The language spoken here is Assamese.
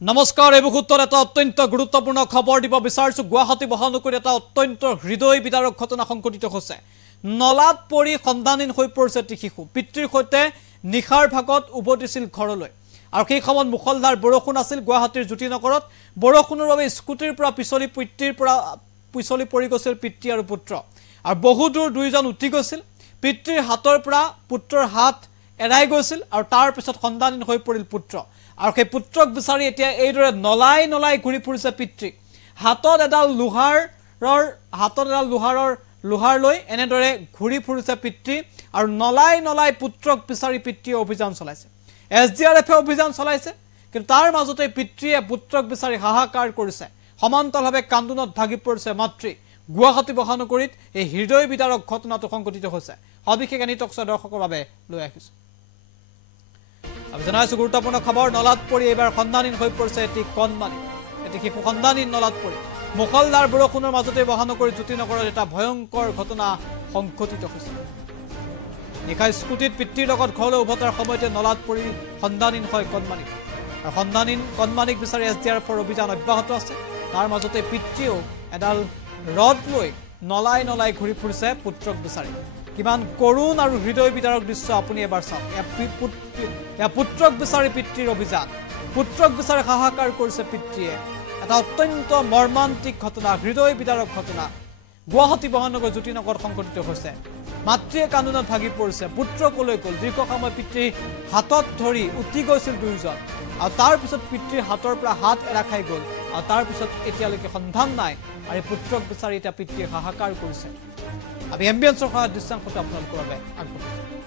নমস্কাৰ এই মুহূৰ্তত এটা অত্যন্ত গুৰুত্বপূৰ্ণ খবৰ দিব বিচাৰিছো গুৱাহাটী মহানগৰীত এটা অত্যন্ত হৃদয় বিদাৰক ঘটনা সংঘটিত হৈছে নলাত পৰি সন্ধানহীন হৈ পৰিছে শিশু পিতৃৰ সৈতে নিখাৰ ভাগত উভতিছিল ঘৰলৈ আৰু সেই সময়ত মুখলধাৰ বৰষুণ আছিল গুৱাহাটীৰ জ্যোতিনগৰত বৰষুণৰ বাবে স্কুটিৰ পৰা পিছলি পৰি গৈছিল পিতৃ আৰু পুত্ৰ আৰু বহু দূৰ দুইজন উঠি গৈছিল পিতৃৰ হাতৰ পৰা পুত্ৰৰ হাত এৰাই গৈছিল আৰু তাৰ পিছত সন্ধানহীন হৈ পৰিল পুত্ৰ আৰু সেই পুত্ৰক বিচাৰি এতিয়া এইদৰে নলাই ঘূৰি ফুৰিছে পিতৃ হাতত এডাল লোহাৰ লৈ এনেদৰে ঘূৰি ফুৰিছে পিতৃ আৰু নলাই পুত্ৰক বিচাৰি পিতৃয়ে অভিযান চলাইছে এছডিআৰএফে অভিযান চলাইছে কিন্তু তাৰ মাজতে পিতৃয়ে পুত্ৰক বিচাৰি হাহাকাৰ কৰিছে সমান্তৰালভাৱে কান্দোনত ভাগি পৰিছে মাতৃ গুৱাহাটী মহানগৰীত এই হৃদয় বিদাৰক ঘটনাটো সংঘটিত হৈছে সবিশেষ এনি টকছ দৰ্শকৰ বাবে লৈ আহিছো আমি জানাইছো গুৰুত্বপূৰ্ণ খবৰ নলাত পৰি এবাৰ সন্ধানহীন হৈ পৰিছে এটি কণমানি এটি শিশু সন্ধানহীন নলাত পৰি মুখলধাৰ বৰষুণৰ মাজতে মহানগৰীৰ জ্যোতিনগৰত এটা ভয়ংকৰ ঘটনা সংঘটিত হৈছে নিশা স্কুটিত পিতৃৰ লগত ঘৰলৈ উভতাৰ সময়তে নলাত পৰি সন্ধানহীন হয় কণমানি আৰু সন্ধানহীন কণমানিক বিচাৰি এছডিআৰএফৰ অভিযান অব্যাহত আছে তাৰ মাজতে পিতৃয়েও এডাল ৰড লৈ নলাই ঘূৰি ফুৰিছে পুত্ৰক বিচাৰি কিমান কৰুণ আৰু হৃদয় বিদাৰক দৃশ্য আপুনি এবাৰ চাওক পুত্ৰক বিচাৰি পিতৃৰ অভিযান পুত্ৰক বিচাৰি হাহাকাৰ কৰিছে পিতৃয়ে এটা অত্যন্ত মৰ্মান্তিক ঘটনা হৃদয় বিদাৰক ঘটনা গুৱাহাটী মহানগৰ জ্যোতিনগৰত সংঘটিত হৈছে মাতৃয়ে কান্দোনত ভাগি পৰিছে পুত্ৰ কলৈ গ'ল দীৰ্ঘ সময় পিতৃ হাতত ধৰি উঠি গৈছিল দুইজন আৰু তাৰ পিছত পিতৃৰ হাতৰ পৰা হাত এৰা খাই গ'ল আৰু তাৰ পিছত এতিয়ালৈকে সন্ধান নাই আৰু পুত্ৰক বিচাৰি এতিয়া পিতৃয়ে হাহাকাৰ কৰিছে আমি এম্বিয়েন্সৰ সহায়ত দৃশ্যাংশটো আপোনালোকৰ বাবে আগবঢ়াইছো